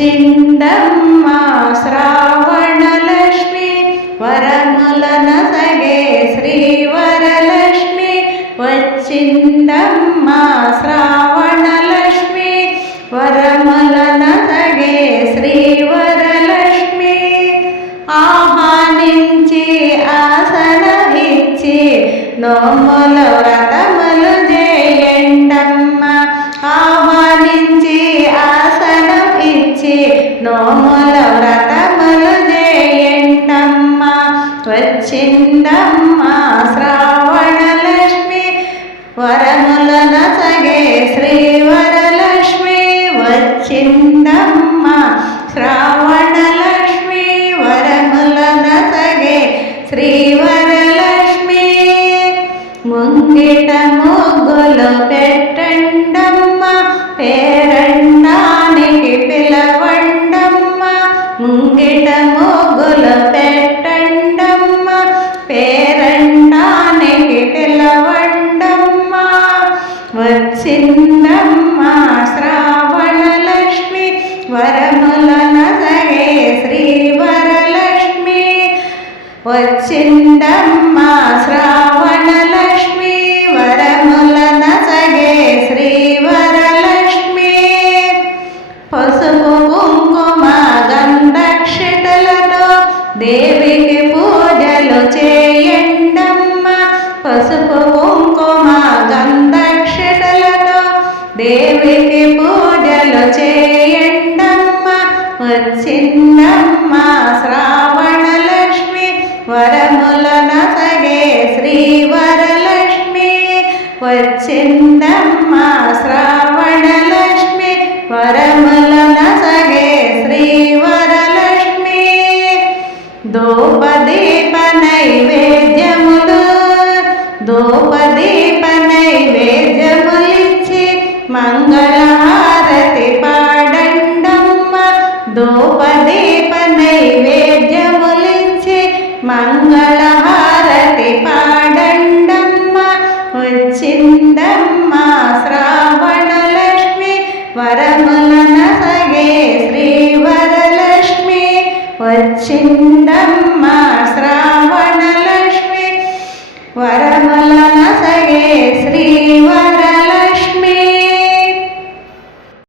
వచ్చిందమ్మా శ్రావణలక్ష్మి వరములన సగే శ్రీ వరలక్ష్మి వచ్చిందమ్మా శ్రావణలక్ష్మి వరములన సగే శ్రీ వరలక్ష్మి ఆహ్వానించి ఆసనమిచ్చి నోముల నోముల వ్రతములు చేయండమ్మ వచ్చిందమ్మ శ్రావణలక్ష్మి. వరములన సగే శ్రీవరలక్ష్మి వచ్చిందమ్మ శ్రావణలక్ష్మి. వరములన సగే శ్రీవరలక్ష్మి. ముంగిట ముగ్గులు పెట్టి వచ్చిందమ్మ శ్రావణలక్ష్మి వరములన శ్రీ వరలక్ష్మి వచ్చిందమ్మ దేవికి పూజలు చేయండమ్మ వచ్చిందమ్మ శ్రావణ లక్ష్మి వరముల నసగే శ్రీ శ్రీవరలక్ష్మి వచ్చిందమ్మ శ్రావణలక్ష్మి నసగే శ్రీ శ్రీవరలక్ష్మి. దోపదీప నైవేద్యములు దోపదీప మంగళహారతి పాడండమ్మ దోపదీప నైవేద్యములిచ్చి మంగళహారతి పాడండమ్మ వచ్చిందమ్మ శ్రావణలక్ష్మి వరములన సగే శ్రీవరలక్ష్మి వచ్చిందమ్మ శ్రావణలక్ష్మి వర